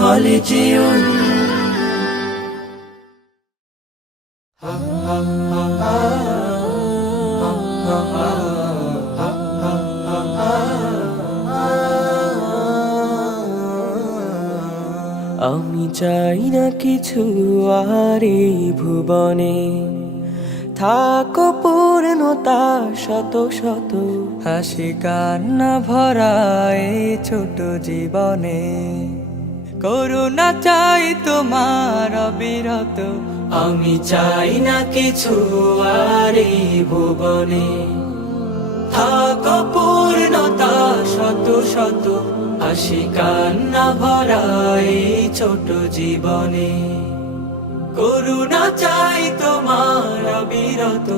হলে যেও আমি চাই না কিছু আর এই ভুবনে, থাকো পূর্ণতা শত শত, হাসি কান্না ভরা এই ছোট জীবনে। করুণা চাই তোমার অবিরত, আমি চাই না কিছু আর এই ভুবনে, থাকো পূর্ণতা শত শত, হাসি কান্না ভরা এই ছোট জীবনে। করুণা চাই তোমার অবিরত,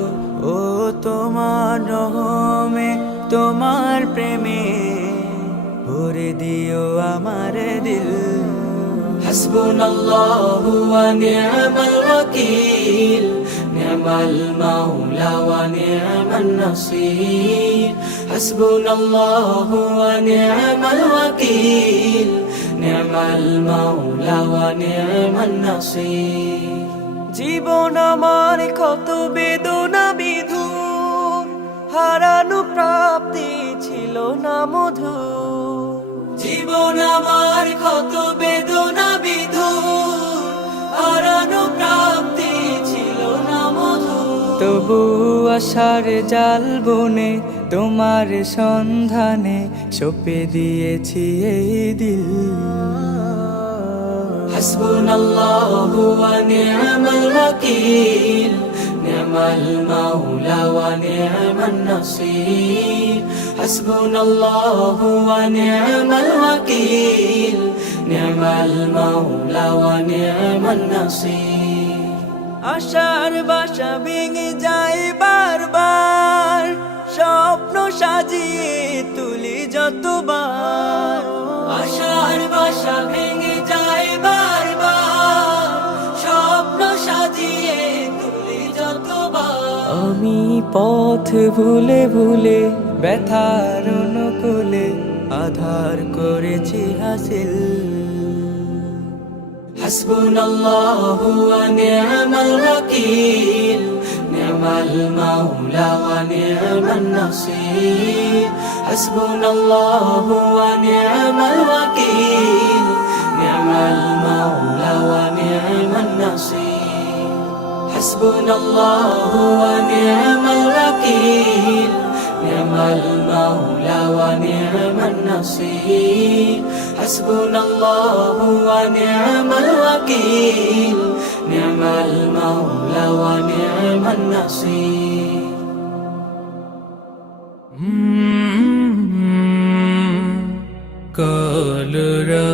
ও তোমার রহমে তোমার প্রেমে ভরে দিও আমার দিল। হাসবুনাল্লাহু ওয়া নি'মাল ওয়াকিল, নি'মাল মাওলা ওয়া নি'মান নাসির। হাসবুনাল্লাহু ওয়া নি'মাল ওয়াকিল, নি'মাল মাওলা ওয়া নি'মান নাসির। জীবন আমার কত বেদনা বিধুর, হারানো প্রাপ্তি ছিল না মধুর। জীবন আমার কত বেদনা বিধুর, হারানো প্রাপ্তি ছিল না মধুর। তবু আশার জাল বুনে তোমার সন্ধানে সঁপে দিয়েছি এই দিল। হাসবুনাল্লাহু ওয়া নি'মাল ওয়াকিল, নি'মাল মাওলা ওয়া নি'মান নাসির। হাসবুনাল্লাহু ওয়া নি'মাল ওয়াকিল, নি'মাল মাওলা ওয়া নি'মান নাসির। আশার বাসা ভেঙে যায় বারবার, স্বপ্ন সাজিয়ে তুলি যতবার। আশার বাসা ভেঙে যায় বারবার, স্বপ্ন সাজিয়ে তুলি যতবার। আমি পথ ভুলে ভুলে ব্যথার অনুকূলে আধার করেছি হাসিল। হাসবুনাল্লাহু ওয়া নি'মাল ওয়াকিল, নি'মাল মাওলা ওয়া নি'মান নাসির। হাসবুনাল্লাহু ওয়া নি'মাল ওয়াকিল, নি'মাল মাওলা ওয়া নি'মান নাসির। হাসবুনাল্লাহু ওয়া নি'মাল ওয়াকিল, নি'মাল মাওলা ওয়া নি'মান নাসির। হাসবুনাল্লাহু ওয়া নি'মাল ওয়াকিল, নি'মাল মাওলা ওয়া নি'মান নাসির। কলরা